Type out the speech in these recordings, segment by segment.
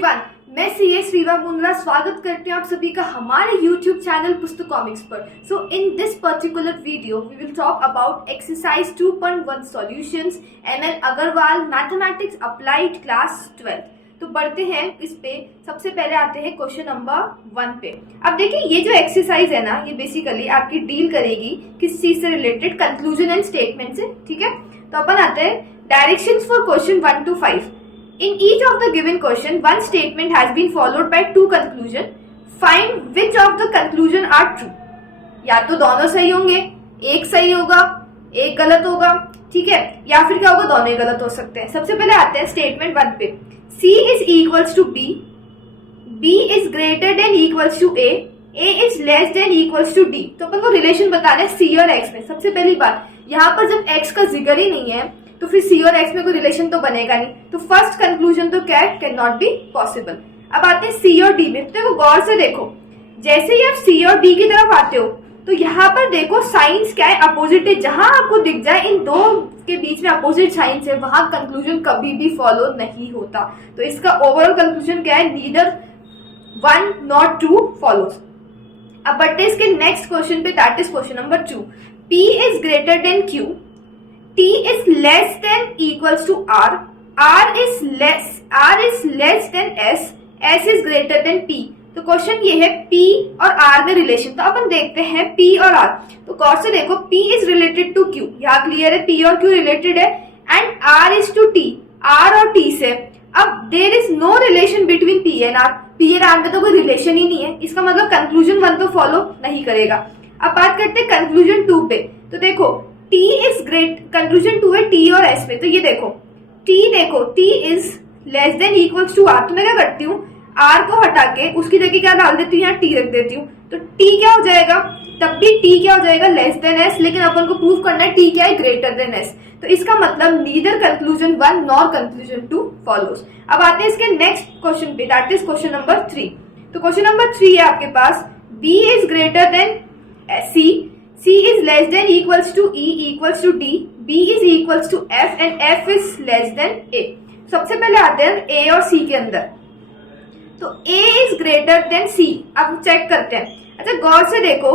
Everyone, मैं CA श्रीवा Mundra स्वागत करती हूँ आप सभी का हमारे यूट्यूब चैनल पुस्तक कॉमिक्स पर। So in this particular video we will talk about exercise 2.1 solutions ML Agarwal mathematics applied class 12। तो बढ़ते हैं इस पे। सबसे पहले आते हैं क्वेश्चन नंबर 1 पे। अब देखिए ये जो एक्सरसाइज है ना, ये बेसिकली आपकी डील करेगी किस चीज से रिलेटेड, कंक्लूजन एंड स्टेटमेंट से। ठीक है, तो अपन आते हैं directions for question 1 to 5। In each of the given question, one statement has been followed by two conclusion. Find which of the conclusion are true. या तो दोनों सही होंगे, एक सही होगा, एक गलत होगा, ठीक है, या फिर क्या होगा, दोनों ही गलत हो सकते हैं। सबसे पहले आते हैं स्टेटमेंट 1 पे। C is equals to B, B is greater than equals to A is less than equals to D। तो अपन को रिलेशन बताना है C और X में। सबसे पहली बात, यहाँ पर जब X का जिक्र ही नहीं है तो फिर C और X में कोई रिलेशन तो बनेगा नहीं, तो फर्स्ट कंक्लूजन तो क्या है, कैन नॉट बी पॉसिबल। अब आते हैं C और D में। तो देखो गौर से देखो, जैसे ही आप C और D की तरफ आते हो तो यहाँ पर देखो साइंस क्या है, अपोजिट है। जहां आपको दिख जाए इन दो के बीच में अपोजिट साइंस है, वहां कंक्लूजन कभी भी फॉलो नहीं होता। तो इसका ओवरऑल कंक्लूजन क्या है, नीदर 1 नॉट 2 फॉलोज। अब बढ़ते इसके नेक्स्ट क्वेश्चन पे, that is question number 2। P is greater then Q, T is less than equals to R is less than S is greater than P। तो question ये है P और R में relation. तो अपन देखते हैं P और R। तो गौर से देखो, P is related to Q, यहाँ क्लियर है, P और Q रिलेटेड है, and R is to T, R और T से। अब there is no relation between P and R, P और R में तो कोई रिलेशन ही नहीं है, इसका मतलब कंक्लूजन 1 तो फॉलो नहीं करेगा। अब बात करते हैं कंक्लूजन 2 पे। तो देखो T इज ग्रेट, कंक्लूजन 2 है T और S में। तो ये देखो T is less than equals to R। तो मैं क्या करती हूँ, R को हटा के उसकी जगह क्या डाल देती हूँ, यहाँ T रख देती हूँ। तो T क्या हो जाएगा, तब भी T क्या हो जाएगा, लेस देन S, लेकिन अपन को प्रूव करना है T क्या है, ग्रेटर देन S। तो इसका मतलब neither conclusion 1 nor conclusion 2 follows. अब आते हैं इसके नेक्स्ट क्वेश्चन पे, दैट इज क्वेश्चन नंबर 3। तो क्वेश्चन नंबर 3 है आपके पास, B is greater then C is less than equals to E equals to D, B is equals to F and F is less than A। सबसे पहले आते हैं A और C के अंदर। तो A is greater than C, अब check करते हैं। अच्छा गौर से देखो,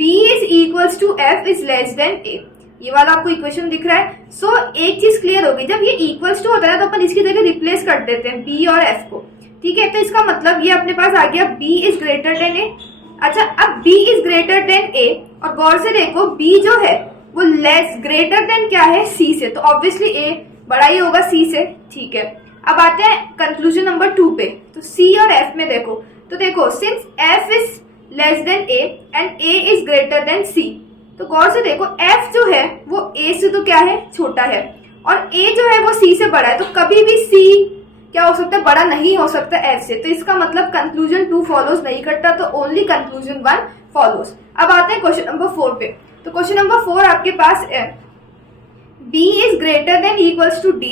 B is equals to F is less than A, ये वाला आपको इक्वेशन दिख रहा है। सो एक चीज क्लियर होगी, जब ये इक्वल्स टू होता है तो अपन इसकी जगह रिप्लेस कर देते हैं B और F को। ठीक है, तो इसका मतलब ये अपने पास आ गया B is greater than A। अच्छा, अब B is greater then A, और गौर से देखो B जो है वो लेस ग्रेटर देन क्या है, C से, तो ऑब्वियसली A बड़ा ही होगा C से। ठीक है, अब आते हैं कंक्लूजन नंबर 2 पे। तो C और F में देखो, तो देखो since F is less then A and A is greater then C, तो गौर से देखो F जो है वो A से तो क्या है, छोटा है, और A जो है वो C से बड़ा है। तो कभी भी C क्या हो सकता है, बड़ा नहीं हो सकता F से। तो इसका मतलब कंक्लूजन 2 फॉलोज नहीं करता, तो ओनली कंक्लूजन 1 फॉलोज। अब आते हैं क्वेश्चन नंबर 4 पे। तो क्वेश्चन नंबर 4 आपके पास है, B is greater than equals to D,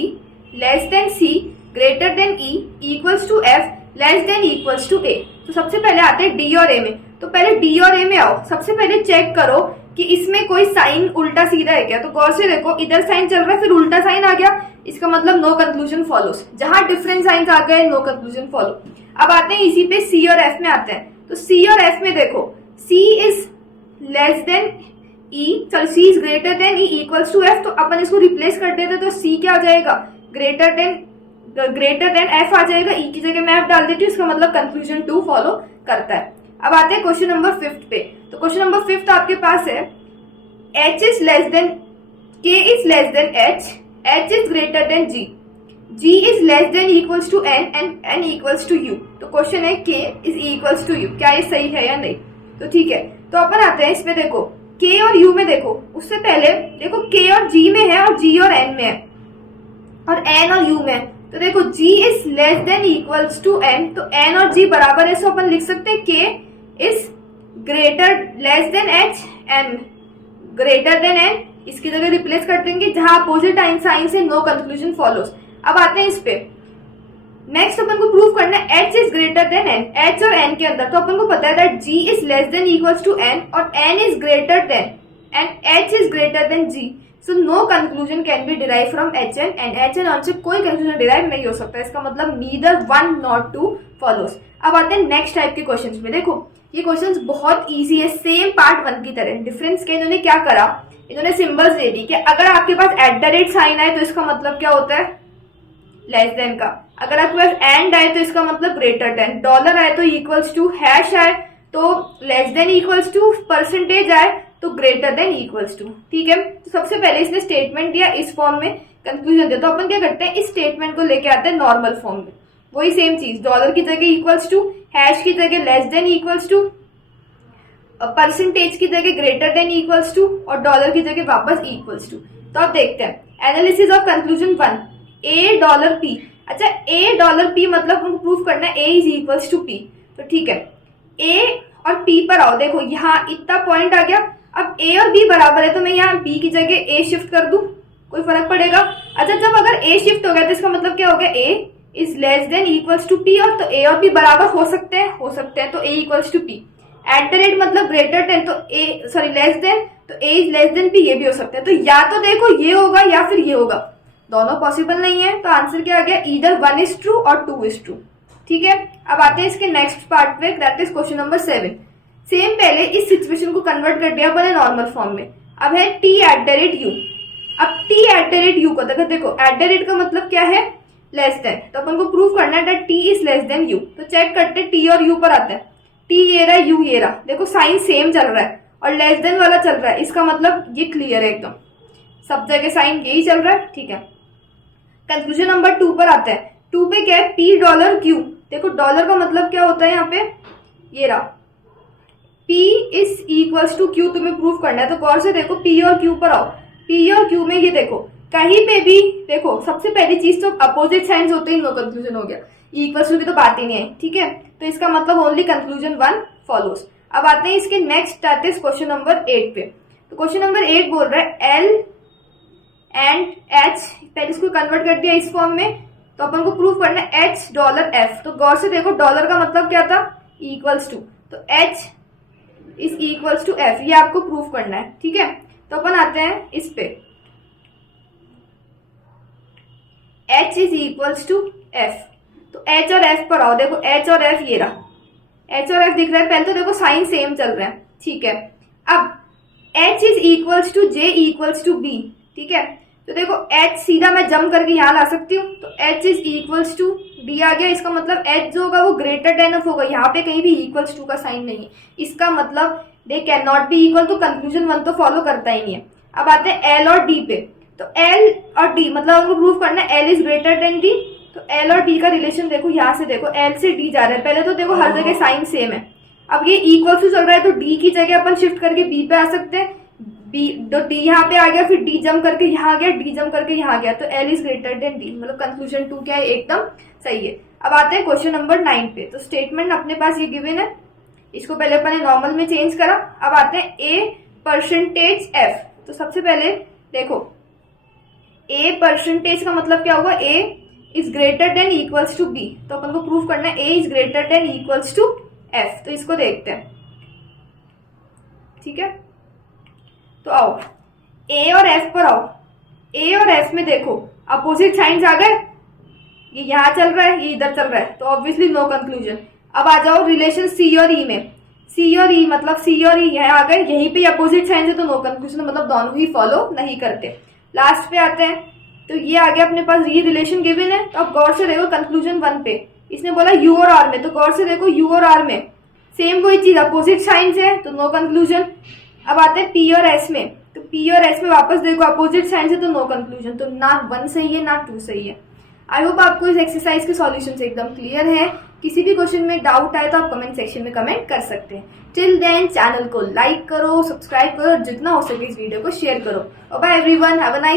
less than C, greater than E, equals to F, less than equals to A। तो सबसे पहले आते हैं D और A में। तो पहले D और A में आओ, सबसे पहले चेक करो कि इसमें कोई साइन उल्टा सीधा है क्या। तो गौर से देखो, इधर साइन चल रहा है, फिर उल्टा साइन आ गया, इसका मतलब नो कंक्लूजन फॉलोज। जहां डिफरेंट साइंस आ गए, नो कंक्लूजन फॉलो। अब आते हैं इसी पे C और F में आते हैं। तो C और F में देखो, C is less than E, चलो C is greater than E equals to F, तो अपन इसको रिप्लेस कर देते, तो C क्या आ जाएगा, ग्रेटर देन F आ जाएगा, E की जगह मैं F डाल देती हूँ, इसका मतलब कंक्लूजन 2 फॉलो करता है। अब आते हैं क्वेश्चन नंबर 5 पे। तो क्वेश्चन नंबर 5 आपके पास है, H is less then K is less then H is greater than G is less than equals to N and N equals to U। तो क्वेश्चन है K is equals to U, क्या ये सही है या नहीं। तो ठीक है, तो अपन आते हैं इसमें। देखो K और U में देखो, उससे पहले देखो K और G में है, और G और N में है, और N और U में है। तो देखो G is less than equals to N, तो N और G बराबर है, सो अपन लिख सकते हैं K is greater less than H and greater than N, इसकी जगह रिप्लेस कर देंगे, जहां अपोजिट साइन से नो कंक्लूजन फॉलोज। अब आते हैं इस पे। नेक्स्ट अपन को प्रूव करना है H is greater then N, H और N के अंदर। तो अपन को पता है that G is less than equals to N और N is greater than and H is greater than G। So no conclusion can be derive from H N and H N से कोई कंक्लूजन डिराइव नहीं हो सकता। इसका मतलब neither one not two follows. अब आते हैं नेक्स्ट टाइप के क्वेश्चंस में। देखो ये क्वेश्चंस बहुत इजी है, सेम पार्ट 1 की तरह। डिफरेंस क्या, इन्होंने क्या करा, इन्होंने सिंबल्स दे दी कि अगर आपके पास @ साइन आए तो इसका मतलब क्या होता है, लेस देन का। अगर आपके पास एंड आए तो इसका मतलब ग्रेटर देन, डॉलर आए तो इक्वल्स टू, हैश आए तो less than equals to, percentage आए तो ग्रेटर देन इक्वल्स टू। ठीक है, तो सबसे पहले इसने स्टेटमेंट दिया इस फॉर्म में, कंक्लूजन दिया, तो अपन क्या करते हैं, इस स्टेटमेंट को लेके आते हैं नॉर्मल फॉर्म में। वही सेम चीज, डॉलर की जगह इक्वल्स टू, हैश की जगह less than equals to, percentage की जगह ग्रेटर देन इक्वल्स टू और डॉलर की जगह वापस इक्वल्स टू। तो अब देखते हैं एनालिसिस ऑफ कंक्लूजन 1, $A अच्छा $A मतलब हमको प्रूफ करना है A is equals to P। तो ठीक है, A और P पर आओ। देखो यहाँ इतना पॉइंट आ गया, अब A और B बराबर है तो मैं यहाँ B की जगह A शिफ्ट कर दूं, कोई फर्क पड़ेगा? अच्छा जब अगर A शिफ्ट हो गया तो इसका मतलब क्या हो गया, A is less than equals to P, और तो A और B बराबर हो सकते हैं तो A इक्वल्स टू P। @ मतलब ग्रेटर देन, तो लेस देन, तो A is less than P, ये भी हो सकता है। तो या तो देखो ये होगा या फिर ये होगा, दोनों पॉसिबल नहीं है। तो आंसर क्या आ गया, ईदर 1 इज ट्रू और 2 इज ट्रू। ठीक है, अब आते हैं इसके नेक्स्ट पार्ट पे, that is question number 7। Same पहले इस सिचुएशन को कन्वर्ट कर दिया अपने नॉर्मल फॉर्म में। अब है T@u। अब T@u को देखो @ का मतलब क्या है, लेस देन, तो अपन को प्रूव करना है that T is less then u। तो चेक करते हैं, T और u पर आते हैं, T ये रहा, u ये रहा, देखो साइन सेम चल रहा है और लेस देन वाला चल रहा है, इसका मतलब ये क्लियर है एकदम, सब जगह साइन यही चल रहा है। ठीक है, कंक्लूजन नंबर 2 पर आते हैं। 2 पे क्या है, $P देखो डॉलर का मतलब क्या होता है यहाँ पे, ये रहा, P is equals to Q तुम्हें प्रूव करना है। तो गौर से देखो P और Q पर आओ, P और Q में ये देखो कहीं पे भी देखो, सबसे पहली चीज तो अपोजिट साइंस होते ही नो कंक्लूजन हो गया, इक्वल्स टू की तो बात ही नहीं है। ठीक है, तो इसका मतलब ओनली कंक्लूजन 1 फॉलोस। अब आते हैं इसके नेक्स्ट आते हैं क्वेश्चन नंबर 8 पे। तो क्वेश्चन नंबर 8 बोल रहा है L एंड H, पहले इसको कन्वर्ट कर दिया इस फॉर्म में, तो अपन को प्रूव करना है $H $F। तो गौर से देखो डॉलर का मतलब क्या था, इक्वल्स टू, तो H is equals to F, ये आपको प्रूव करना है। ठीक है, तो अपन आते हैं इस पे, H is equals to F। तो H और F पर आओ, देखो H और F ये रहा, H और F दिख रहा है, पहले तो देखो साइन सेम चल रहा है। ठीक है, अब H is equals to J equals to B। ठीक है, तो देखो H सीधा मैं जम करके यहाँ ला सकती हूँ, तो H is equals to D आ गया। इसका मतलब H जो होगा वो ग्रेटर देन ऑफ होगा, यहाँ पे कहीं भी इक्वल्स टू का साइन नहीं है, इसका मतलब they can not be equal, तो कंक्लूजन 1 तो फॉलो करता ही नहीं है। अब आते हैं L और D पे। तो L और D मतलब हमको प्रूव करना है L is greater then D। तो L और D का रिलेशन देखो, यहाँ से देखो L से D जा रहा है, पहले तो देखो हर जगह साइन सेम है। अब ये इक्वल टू चल रहा है तो D की जगह अपन शिफ्ट करके B पे आ सकते हैं, D यहाँ पे आ गया, फिर D जम करके यहाँ आ गया, D जम करके यहाँ आ गया, तो L is greater then D, मतलब कंक्लूजन 2 क्या है, एकदम सही है। अब आते हैं क्वेश्चन नंबर 9 पे। तो स्टेटमेंट अपने पास ये गिवन है, इसको पहले अपने नॉर्मल में चेंज करा। अब आते हैं A%F। तो सबसे पहले देखो A% का मतलब क्या होगा, A is greater than equals to B। तो अपन को प्रूव करना है A is greater than equals to F। तो इसको देखते हैं। ठीक है, तो आओ A और F पर आओ, A और F में देखो अपोजिट साइंस आ गए, ये यहाँ चल रहा है, ये इधर चल रहा है, तो ऑब्वियसली नो कंक्लूजन। अब आ जाओ रिलेशन C और E में, C और E मतलब C और E यहाँ आ गए, यहीं पे अपोजिट साइंस है तो नो कंक्लूजन, मतलब दोनों ही फॉलो नहीं करते। लास्ट पे आते हैं, तो ये आ गया अपने पास, ये रिलेशन गिवन है। तो अब गौर से देखो कंक्लूजन 1 पे, इसने बोला U और R में, तो गौर से देखो U और R में सेम वही चीज, अपोजिट साइंस है तो नो कंक्लूजन। अब आते हैं P और S में, तो P और S में वापस देखो अपोजिट साइंस है तो नो कंक्लूजन, तो ना 1 सही है ना 2 सही है। आई होप आपको इस एक्सरसाइज के सॉल्यूशन एकदम क्लियर है। किसी भी क्वेश्चन में डाउट आए तो आप कमेंट सेक्शन में कमेंट कर सकते हैं। टिल देन चैनल को लाइक करो, सब्सक्राइब करो और जितना हो सके इस वीडियो को शेयर करो। Bye everyone, have a nice